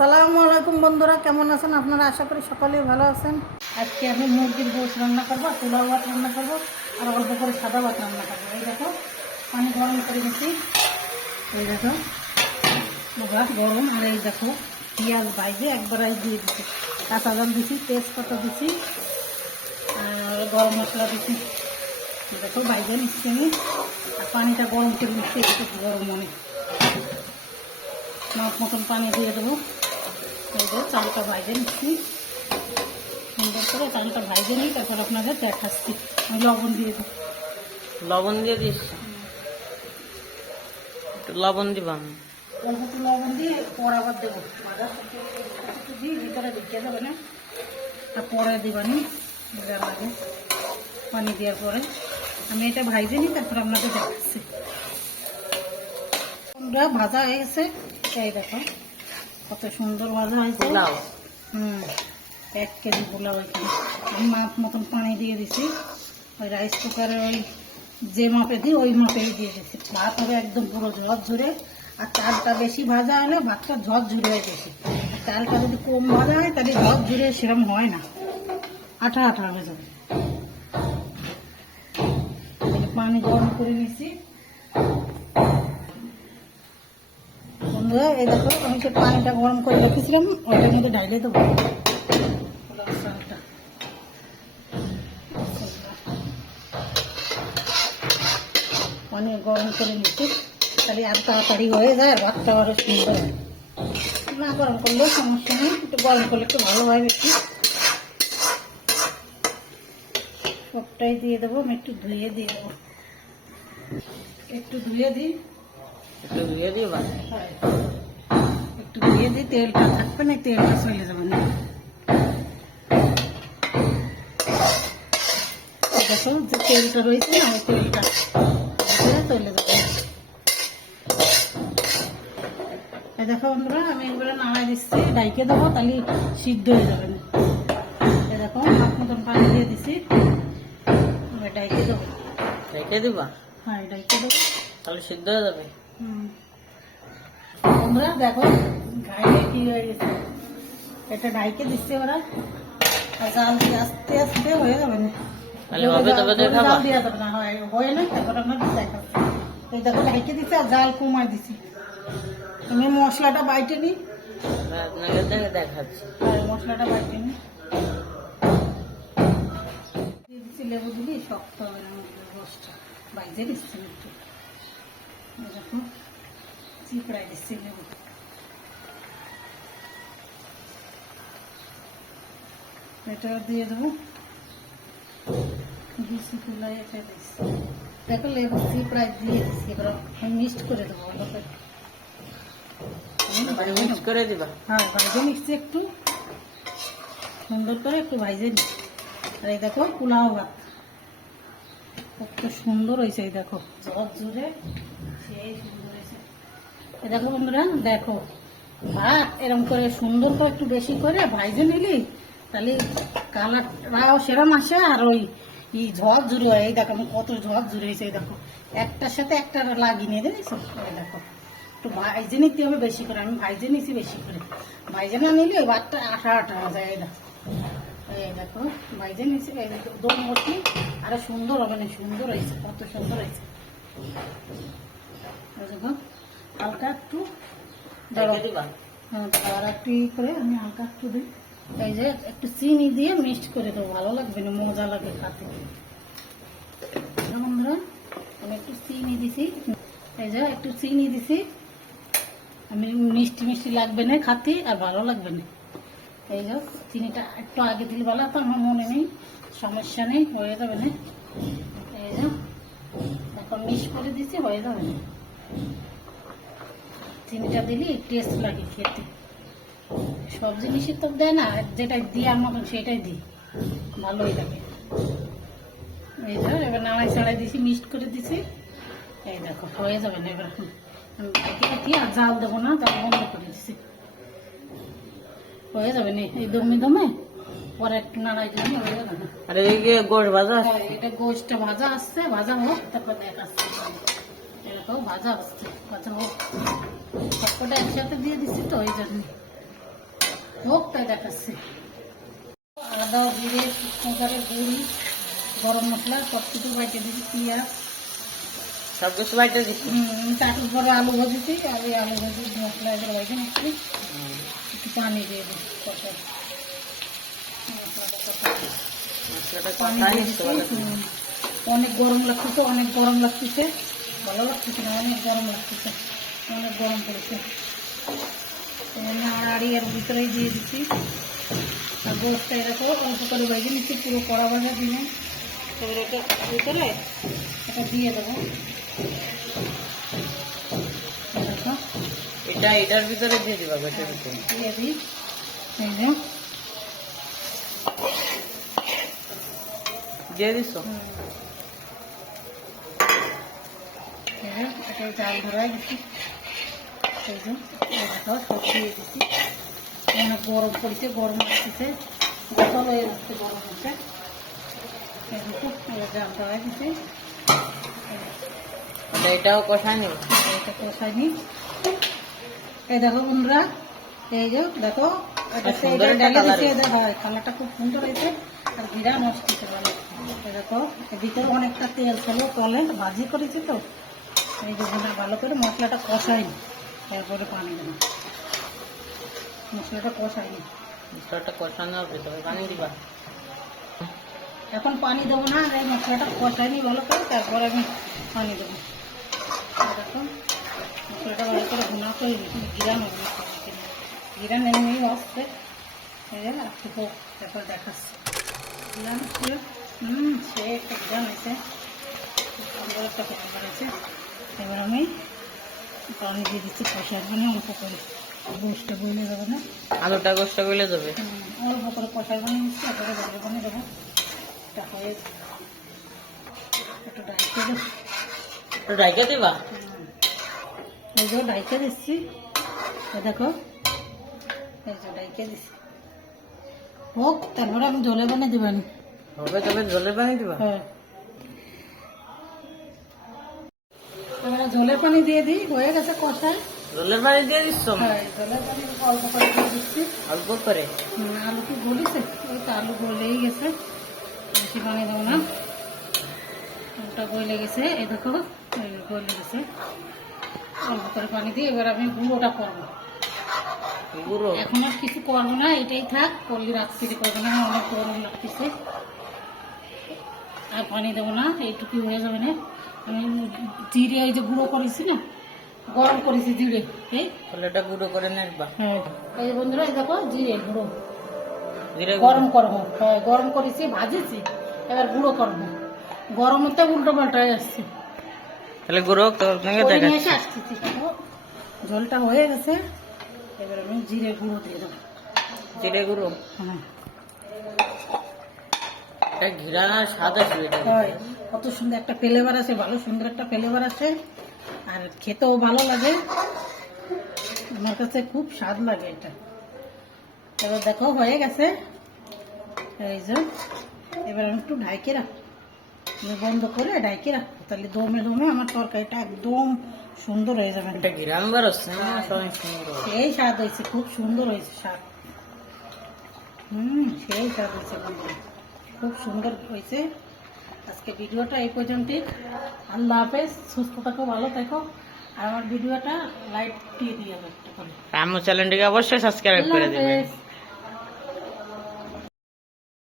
আসসালামু আলাইকুম বন্ধুরা, কেমন আছেন আপনারা? আশা করি সকলেই ভালো আছেন। আজকে আমি মুরগির গোশ রান্না করবো, পোলাও ভাত রান্না করবো, আর অল্প করে সাদা ভাত রান্না করবো। এই দেখো পানি গরম করে নিচ্ছি, এই দেখো ভাত গরম। আর এই দেখো পেঁয়াজ ভাইজে একবার দিয়ে দিচ্ছি, কাঁচা জাল দিচ্ছি, তেজপাতা দিচ্ছি, আর গরম মশলা দিচ্ছি। দেখো ভাইজে নিচ্ছি আমি, আর পানিটা গরম করে নিচ্ছি, একটু গরম মনে মাছ মতন পানি দিয়ে দেবো। এই যে চালটা ভাইজে নিচ্ছি, সুন্দর করে চালটা ভাইজে নিই, তারপর আপনাদের দেখাচ্ছি। আমি লবণ দিয়ে দিই। লবণ দিয়ে দিস, একটু লবণ দিবা। অল্প একটু লবণ দিয়ে পরে আবার দেবো, একটু দিয়ে ভিতরে ঢুকিয়ে দেবে না, আর পরে দিবানি লাগে পানি দেওয়ার পরে। আমি এটা ভাইজে নিই, তারপর আপনাদের দেখাচ্ছি। আমরা ভাজা হয়ে গেছে, এই দেখো কত সুন্দর ভাজা হয়েছে। 1 কেজি পোলাও এখানে আমি মাপ মতন পানি দিয়ে দিছি। ওই রাইস কুকারে ওই যে মাপে দিই ওই মাপেই দিয়ে দিচ্ছি। ভাত হবে একদম পুরো ঝরঝরে, আর চালটা বেশি ভাজা হলে ভাতটা ঝরঝরে হয় বেশি, আর চালটা যদি কম ভাজা হয় তাহলে ঝরঝরে সেরকম হয় না, আঠা আঠা হয়ে যাবে। পানি গরম করে নিচ্ছি বন্ধুরা। এই দেখো আমি সে পানিটা গরম করে রেখেছিলাম, ওইটার মধ্যে ঢাইলে দেবো চালটা। পানি গরম করে নিচ্ছি, তাহলে আর তাড়াতাড়ি হয়ে যায়, আর ভাতটা আরও সুন্দর হয়। না গরম করলেও সমস্যা নেই, একটু গরম করলে একটু ভালো হয় বেশি। সবটাই দিয়ে দেবো, আমি একটু ধুয়ে দিয়ে দেবো, একটু ধুয়ে দিই। একটু ধুয়ে দিবা, হ্যাঁ একটু ধুয়ে দিই, তেলটা থাকবে না, তেলটা চলে যাবে না। দেখো যে তেলটা রয়েছে না, ওই তেলটা চলে যাবে। দেখো বন্ধুরা, আমি এগুলো নাড়াই দিচ্ছি, ডাইকে দেবো, তাহলে সিদ্ধ হয়ে যাবে না। দেখো হাত মতন পানি দিয়ে দিচ্ছি, ডাইকে দেবো। রেখে দিবা? হ্যাঁ ডাইকে দেবো, তাহলে সিদ্ধ হয়ে যাবে। বন্ধুরা দেখো গায়ে কি হয়ে গেছে, এটা ডাইকে দিচ্ছে ওরা, আর জাল দিয়ে আস্তে আস্তে হয়ে যাবে না। তাহলে হবে, তবে দেখাবা। জাল দেওয়া যাবে না, হয় হয়ে না, তারপর আমরা দেখাচ্ছি। এই দেখো ডাইকে দিচ্ছে আর জাল কমাই দিচ্ছি। আমি মশলাটা বাইটে নিই, আপনাকে দেখে দেখাচ্ছি। আর মশলাটা বাইটে নিই, দিয়ে দিচ্ছি লেবু দিবি, শক্ত হবে না রসটা, বাইজে দিচ্ছি একটু। এরকম চিপড়াই দিচ্ছি লেবু। এটা দিয়ে দেবো, দিচ্ছি কুলাই এটা দিচ্ছি। দেখো লেবু চিপড়াই দিয়ে দিচ্ছি, এবার মিক্সড করে দেবো। মিক্স করে দিবা? হ্যাঁ ভাইজে নিচ্ছি, একটু সুন্দর করে একটু ভাইজে নিচ্ছি। আর এই দেখো পোলাও ভাত কত সুন্দর হয়েছে, এই দেখো ঝরঝরে, সেই সুন্দর হয়েছে। এই দেখো বন্ধুরা দেখো, ভাত এরকম করে সুন্দর করে একটু বেশি করে ভাইজে নিলি, তাহলে কালারটাও সেরম আসে, আর ওই ঝরঝরে হয়। এই দেখো আমি কত ঝরঝরে হয়েছে, এই দেখো একটার সাথে একটা লাগিয়ে নিয়ে দিয়েছি। এই দেখো একটু ভাইজে নিতে হবে বেশি করে, আমি ভাইজে নিয়েছি বেশি করে। ভাইজে না নিলে ওই ভাতটা আঠা আঠা হয়ে যায়। এই দেখো ভাইজে নিয়েছি, এই দেখো দম মশলি আরো সুন্দর হবে না, সুন্দর হয়েছে, কত সুন্দর হয়েছে। দেখো হালকা একটু দিবা। হ্যাঁ আর একটু করে আমি হালকা একটু দিই, এই যে একটু চিনি দিয়ে মিক্সড করে দেবো, ভালো লাগবে না, মজা লাগে খাতে। বন্ধুরা আমি একটু চিনি দিছি, এই যে একটু চিনি দিছি, আমি মিষ্টি মিষ্টি লাগবে না খাতে, আর ভালো লাগবে না। এই যে চিনিটা একটু আগে দিলে ভালো, তো আমার মনে নেই, সমস্যা নেই, হয়ে যাবে না। এই যে এখন মিক্স করে দিচ্ছি, হয়ে যাবে না। চিনিটা দিলে টেস্ট লাগে খেতে, সব জিনিসই তো দেয় না, যেটা দেওয়ার মতন সেটাই দিই, ভালোই লাগে। এই যে এবার নামাই ছাড়াই দিছি, মিক্সড করে দিছি। এই দেখো হয়ে যাবে না, এবার আমি কি আর জাল দেবো না, তাহলে বন্ধ করে দিছি, হয়ে যাবে না। এই দমে দমে পরে একটু নাড়াই দিলাম, হয়ে যাবে না। আর এদিকে গোশ ভাজা, এটা গোশটা ভাজা আসছে, ভাজা হোক তারপর দেখাচ্ছি। এরকম ভাজা আসছে, ভাজা হোক, সবকটা একসাথে দিয়ে দিচ্ছি তো ওই জন্য। হোক তাই দেখাচ্ছি। আদা জিরে শুকনো গুড়ি গরম মশলা সব কিছু বাইটে দিচ্ছি, পেঁয়াজ সব কিছু বাইটে দিচ্ছি। চাটুর পরে আলু ভাজেছি, আর ওই আলু ভাজি মশলা এগুলো বাইটে নিচ্ছি। একটু পানি দিয়ে দিই কষাই, মশলাটা পানি কষাই দিয়ে নিচ্ছি দিচ্ছি। ভালো করে। অনেক গরম লাগতেছে, অনেক গরম লাগতেছে, ভালো লাগতেছে না, অনেক গরম লাগতেছে, অনেক গরম পড়েছে। আড়াড়ি এর ভিতরেই দিয়ে দিচ্ছি। আর গোষ্ঠটা এরকম অল্প করে ভেজে নিচ্ছি, পুরো কড়া ভাজা দিনে। এবার এটা ভিতরে এটা দিয়ে দেবো। দেখো এটার ভিতরে দিয়ে দিবা বেটের ভিতরে। দিয়ে দিই। এই যে দিয়ে দিছ। এটা জাল ধরাই দিচ্ছি। এই যে দেখো সব দিয়ে দিচ্ছি। অনেক গরম পড়েছে, গরম লাগতেছে, গোসল হয়ে যাচ্ছে গরম হচ্ছে। এই দেখো জাল ধরাই দিচ্ছি। এটাও কষাই নিব। এটা কষাই নি। এই দেখো বন্ধুরা, এই যে দেখো এটা সুন্দর একটা কালার হয়েছে। কালারটা খুব সুন্দর হয়েছে, আর ঘিরা নষ্ট হতে পারে। এই দেখো এর ভিতরে অনেকটা তেল ছিল, তলে ভাজি করেছি তো। এই যে ভালো করে মশলাটা কষাই নি, তারপরে পানি দেবো। মশলাটা কষাই নি, মশলাটা কষানো হবে, তবে পানি দিবা। এখন পানি দেবো না, এই মশলাটা কষাই নি ভালো করে, তারপরে আমি পানি দেবো। দেখো মশলাটা ভালো করে ভুনা করে নিচ্ছি, জিরা নেব, জিরা নেই আসছে। এই যে একটু তারপর দেখাচ্ছি জিরা নিচ্ছে। সে একটা জিরা নিচ্ছে, খুব সুন্দর একটা ফ্লেভার আছে। এবার আমি পানি দিয়ে দিচ্ছি, কষার মানে অল্প করে, গোষ্ঠটা বইলে যাবে না। আলুটা গোষ্ঠটা গলে যাবে। অল্প করে কষার পানি দিচ্ছি, তারপরে জলের পানি দেবো। এটা হয়ে একটু ডাইকে দেবো। একটু ঢাইকে দিবা। এই যে ডাইকে দিচ্ছি, দেখো এই যে ডাইকে দিচ্ছি। হোক তারপরে আমি জলে পানি দিবানি। হবে তবে জলের পানি দিবা। হ্যাঁ, আমরা জলের পানি দিয়ে দিই, হয়ে গেছে কষায়। জলের পানি দিয়ে দিচ্ছ? হ্যাঁ, জলের পানি অল্প করে দিয়ে দিচ্ছি। অল্প করে। আলু কি গলিছে? ওই তো আলু গলেই গেছে, বেশি পানি দেবো না। আলুটা গলে গেছে, এই দেখো গলে গেছে। অল্প করে পানি দিয়ে এবার আমি গুঁড়োটা করবো। গুঁড়ো এখন আর কিছু করবো না, এটাই থাক, করলে রাত্রি করবো না, অনেক গরম লাগতেছে। আর পানি দেবো না, এইটুকু হয়ে যাবে না। আমি জিরে এই যে গুঁড়ো করেছি না, গরম করেছি জিরে, এই তাহলে এটা গুঁড়ো করে নেবা। হ্যাঁ এই যে বন্ধুরা, এই দেখো জিরে গুঁড়ো জিরে গরম করবো। হ্যাঁ, গরম করেছি, ভাজেছি, এবার গুঁড়ো করবো। গরমতে উল্টো পাল্টায় আসছে, তাহলে গুঁড়ো তোমাকে করে নিয়ে দেখাচ্ছি। এসে আসতেছি। দেখো, জলটা হয়ে গেছে, এবার আমি জিরে গুঁড়ো দিয়ে দেবো। জিরে গুঁড়ো। হ্যাঁ, এটা ঘিরা স্বাদ আসবে এটা। হয় কত সুন্দর একটা ফ্লেভার আছে, ভালো সুন্দর একটা ফ্লেভার আছে, আর খেতেও ভালো লাগে। আমার কাছে খুব স্বাদ লাগে এটা। এবার দেখো হয়ে গেছে, এই যে এবার আমি একটু ঢাইকে রাখবো, বন্ধ করে ঢাইকে রাখবো, তাহলে দমে দমে আমার তরকারিটা একদম সুন্দর হয়ে যাবে। এটা ঘিরান বেরোচ্ছে না, সবাই সুন্দর। সেই স্বাদ হয়েছে, খুব সুন্দর হয়েছে স্বাদ। সেই স্বাদ হয়েছে বন্ধুরা, খুব সুন্দর হয়েছে। আজকে ভিডিওটা এই পর্যন্তই। আল্লাহ হাফেজ, সুস্থ থাকো, ভালো থাকো, আর আমার ভিডিওটা লাইক দিয়ে দিও একটা করে। আমার চ্যানেলটিকে অবশ্যই সাবস্ক্রাইব আল্লাহ করে দেবেন। হাফেজ।